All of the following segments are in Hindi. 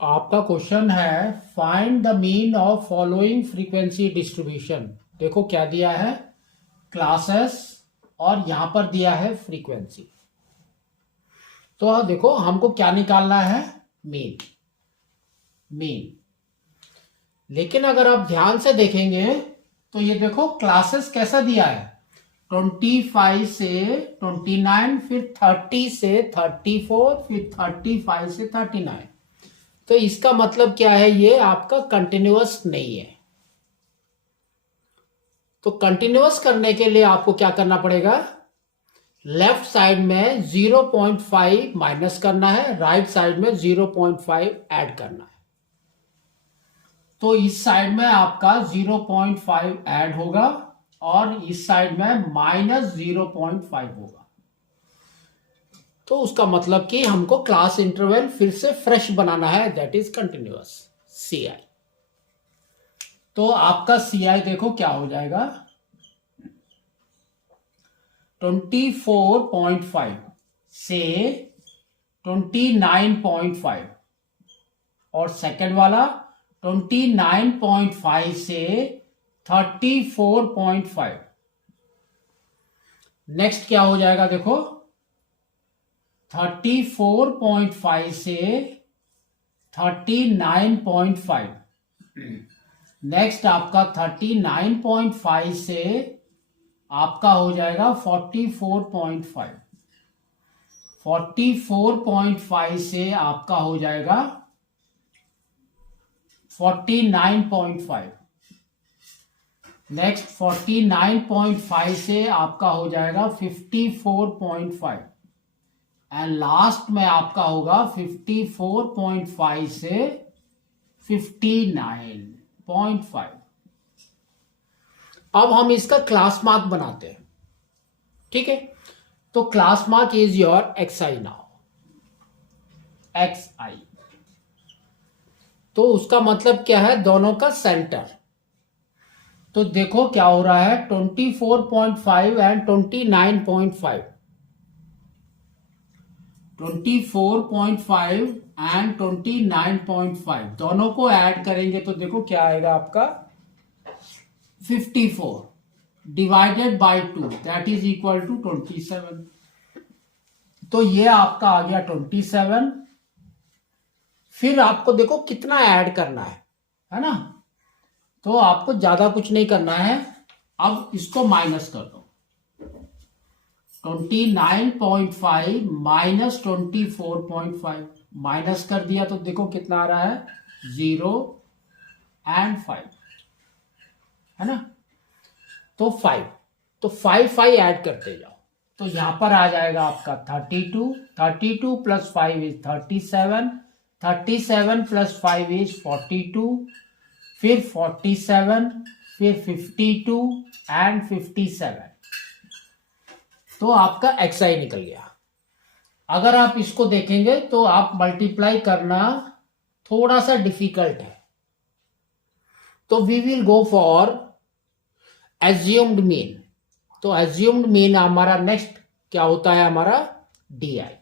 आपका क्वेश्चन है find the mean of following frequency distribution. देखो क्या दिया है, क्लासेस और यहां पर दिया है फ्रीक्वेंसी। तो देखो हमको क्या निकालना है, मीन। मीन लेकिन अगर आप ध्यान से देखेंगे तो ये देखो क्लासेस कैसा दिया है, 25 से 29, फिर 30 से 34, फिर 35 से 39। तो इसका मतलब क्या है, ये आपका कंटिन्यूअस नहीं है। तो कंटिन्यूअस करने के लिए आपको क्या करना पड़ेगा, लेफ्ट साइड में 0.5 माइनस करना है, राइट साइड में 0.5 ऐड करना है। तो इस साइड में आपका 0.5 ऐड होगा और इस साइड में -0.5 होगा। तो उसका मतलब कि हमको क्लास इंटरवल फिर से फ्रेश बनाना है, दैट इज कंटिन्यूअस सी आई। तो आपका सी आई देखो क्या हो जाएगा, 24.5 से 29.5 और सेकंड वाला 29.5 से 34.5। नेक्स्ट क्या हो जाएगा देखो, 34.5 से 39.5। नेक्स्ट आपका 39.5 से आपका हो जाएगा 44.5। 44.5 से आपका हो जाएगा 49.5। नेक्स्ट 49.5 से आपका हो जाएगा 54.5 एंड लास्ट में आपका होगा 54.5 से 59.5। अब हम इसका क्लास मार्क बनाते हैं, ठीक है। तो class mark is your X I now, X I. तो उसका मतलब क्या है, दोनों का सेंटर। तो देखो क्या हो रहा है, 24.5 एंड 29.5। 24.5 एंड 29.5 दोनों को ऐड करेंगे तो देखो क्या आएगा आपका, 54 divided by 2 that is equal to 27। तो ये आपका आ गया 27। फिर आपको देखो कितना ऐड करना है ना। तो आपको ज्यादा कुछ नहीं करना है, अब इसको माइनस कर दो। 29.5 माइनस 24.5 माइनस कर दिया तो देखो कितना आ रहा है, 0 एंड 5, है ना। तो 5, तो 5 ऐड करते जाओ। तो यहां पर आ जाएगा आपका 32, 32 प्लस 5 इज 37, 37 प्लस 5 इज 42, फिर 47, फिर 52 एंड 57। तो आपका एक्स आई निकल गया। अगर आप इसको देखेंगे तो आप मल्टीप्लाई करना थोड़ा सा डिफिकल्ट है, तो we will go for assumed mean. तो एज्यूम्ड मीन हमारा नेक्स्ट क्या होता है, हमारा डी आई।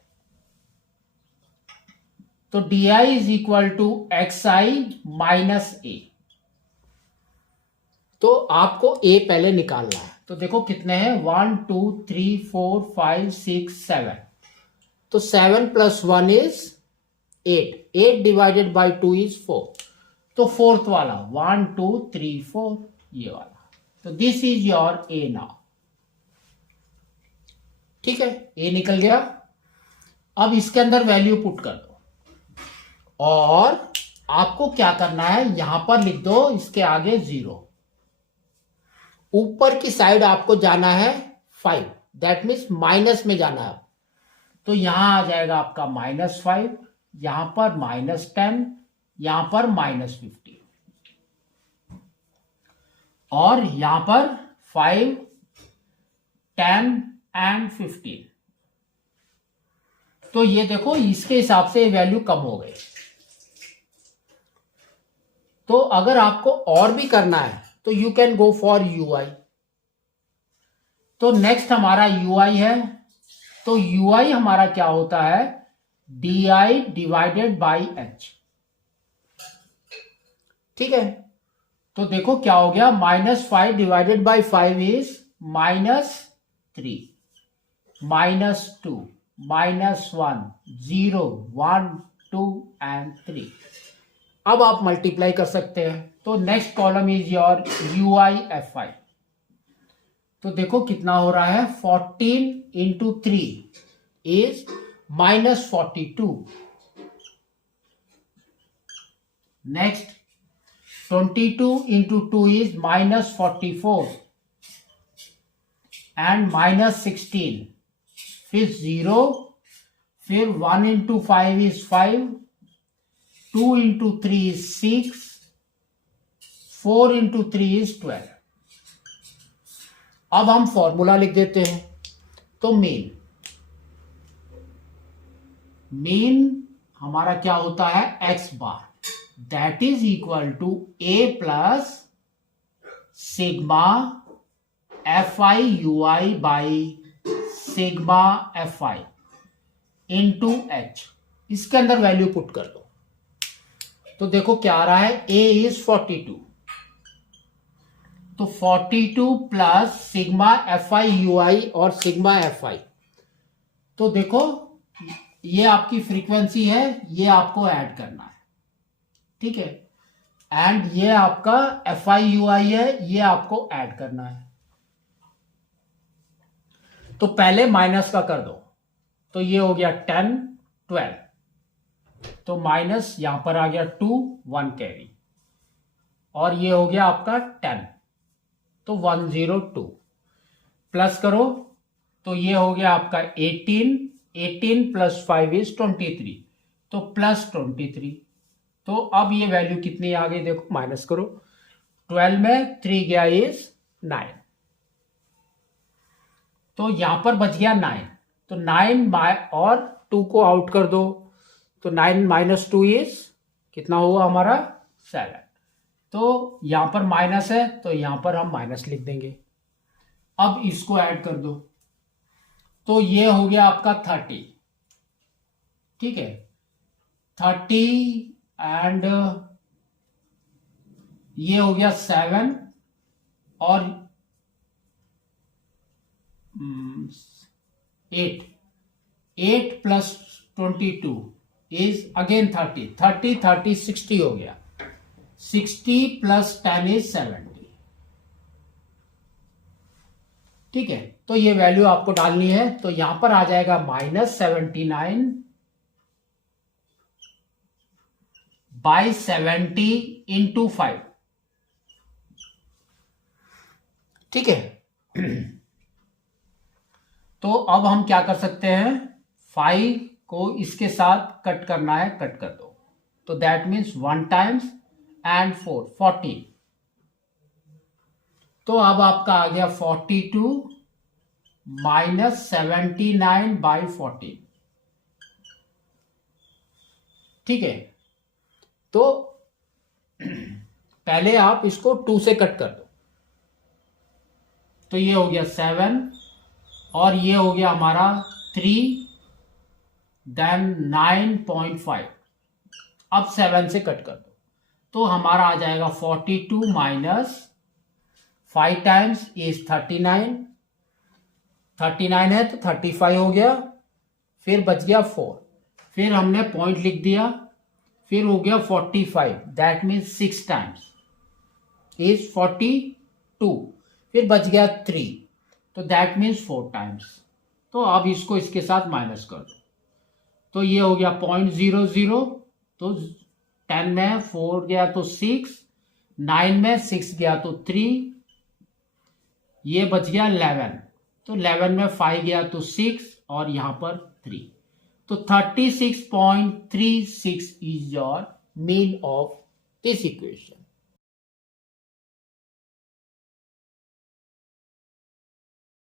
तो D I is equal to X I minus A. तो आपको ए पहले निकालना है। तो देखो कितने हैं, 1 2 3 4 5 6 7। तो 7 plus 1 is 8, 8 divided by 2 is 4। तो फोर्थ वाला 1 2 3 4 ये वाला। तो this is your A now, ठीक है। ए निकल गया। अब इसके अंदर वैल्यू पुट कर दो और आपको क्या करना है, यहां पर लिख दो इसके आगे 0। ऊपर की साइड आपको जाना है 5, दैट मीन्स माइनस में जाना है। तो यहां आ जाएगा आपका -5, यहां पर -10, यहां पर -50 और यहां पर 5 10 एंड 15। तो ये देखो इसके हिसाब से वैल्यू कम हो गई। तो अगर आपको और भी करना है तो you can go for U I. तो नेक्स्ट हमारा यू आई है। तो यू आई हमारा क्या होता है, D I divided by H. ठीक है, तो देखो क्या हो गया, -5 डिवाइडेड बाई 5 इज -3, -2, -1, 0, 1, 2 एंड 3। अब आप मल्टीप्लाई कर सकते हैं। तो next column is your UIFI। तो देखो कितना हो रहा है, 14 into 3 is -42। Next 22 into 2 is -44 and -16, फिर 0, फिर 1 into 5 is 5, 2 into 3 is 6, 4 into 3 is 12। अब हम फॉर्मूला लिख देते हैं। तो मीन हमारा क्या होता है, x bar, that is equal to a plus sigma FI UI by sigma FI into h। इसके अंदर वैल्यू पुट कर दो। तो देखो क्या आ रहा है, a इज 42, तो 42 प्लस सिग्मा FI UI और सिग्मा FI। तो देखो ये आपकी फ्रीक्वेंसी है, ये आपको ऐड करना है, ठीक है, एंड ये आपका FI UI है, ये आपको ऐड करना है। तो पहले माइनस का कर दो। तो ये हो गया 10, 12, तो माइनस यहां पर आ गया 2, 1 कैरी, और ये हो गया आपका 10, तो 102। प्लस करो तो ये हो गया आपका 18, 18 प्लस 5 इज 23, तो प्लस 23। तो अब ये वैल्यू कितनी आ गई, देखो माइनस करो, 12 में 3 गया इज 9, तो यहां पर बच गया 9। तो 9 और 2 को आउट कर दो, तो 9 माइनस 2 इज कितना हुआ हमारा, 7। तो यहां पर माइनस है, तो यहां पर हम माइनस लिख देंगे। अब इसको ऐड कर दो, तो ये हो गया आपका 30, ठीक है, 30 एंड ये हो गया 7 और 8 प्लस 22 इज अगेन 30, 30, 30, 60 हो गया, 60 प्लस 10 इज 70, ठीक है। तो ये वैल्यू आपको डालनी है, तो यहां पर आ जाएगा -79 बाई 70 इंटू 5, ठीक है। तो अब हम क्या कर सकते हैं, 5 को इसके साथ कट करना है, कट कर दो, तो दैट मीन्स 1 टाइम्स एंड 4, 14। तो अब आपका आ गया 42 माइनस 79 बाई 14, ठीक है। तो पहले आप इसको 2 से कट कर दो, तो ये हो गया 7 और ये हो गया हमारा 3, देन 9.5। अब 7 से कट कर दो, तो हमारा आ जाएगा 42 माइनस 5 टाइम्स इज 39, 39 है तो 35 हो गया, फिर बच गया 4, फिर हमने पॉइंट लिख दिया, फिर हो गया 45, दैट मीन्स 6 टाइम्स इज 42, फिर बच गया 3, तो दैट मीन्स 4 टाइम्स। तो अब इसको इसके साथ माइनस कर दो, तो ये हो गया 0.00, तो 10 में 4 गया तो 6, 9 में 6 गया तो 3, ये बच गया 11, तो 11 में 5 गया तो 6 और यहां पर 3, तो 36.36 is your mean of this equation.